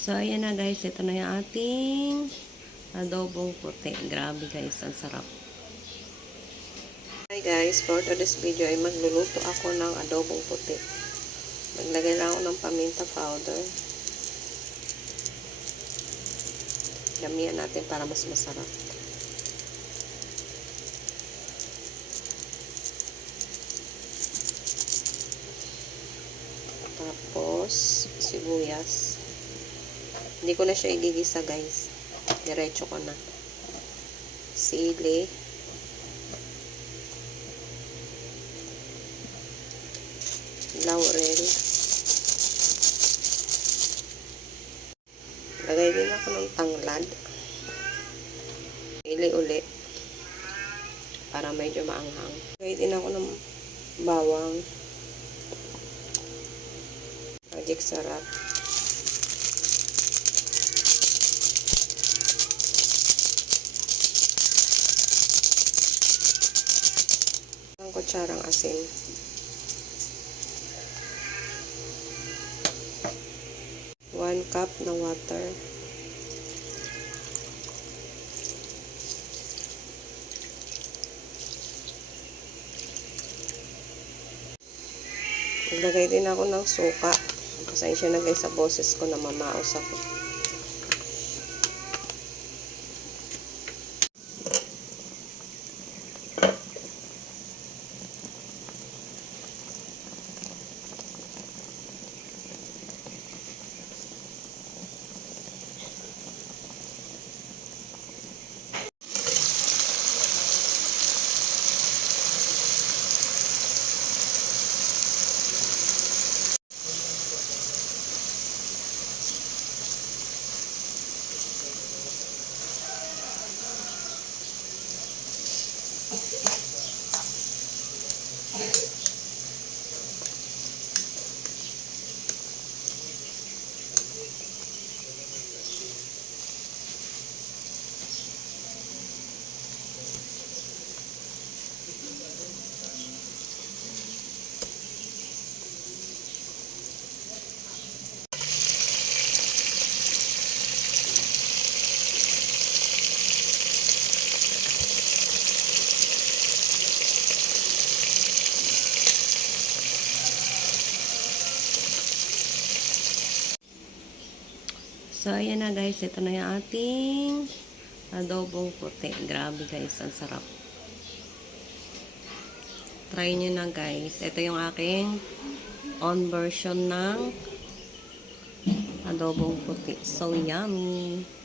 So, ayan na guys. Ito na yung ating adobong puti. Grabe guys, ang sarap. Hi guys, for today's video ay magluluto ako ng adobong puti. Maglagay lang ako ng paminta powder. Damihan natin para mas masarap. Tapos, sibuyas. Hindi ko na siya igigisa guys. Diretso ko na. Sili. Laurel. Lagay din ako ng tanglad. Sili uli. Para medyo maanghang. Lagay din ako ng bawang. Magic sarap. Ang kutsarang asin. One cup na water. Maglagay din ako ng suka. Pasensya na guys sa boses ko na mamaos ako. So, ayan na guys. Ito na yung ating adobong puti. Grabe guys, ang sarap. Try nyo na guys. Ito yung aking on version ng adobong puti. So, yummy!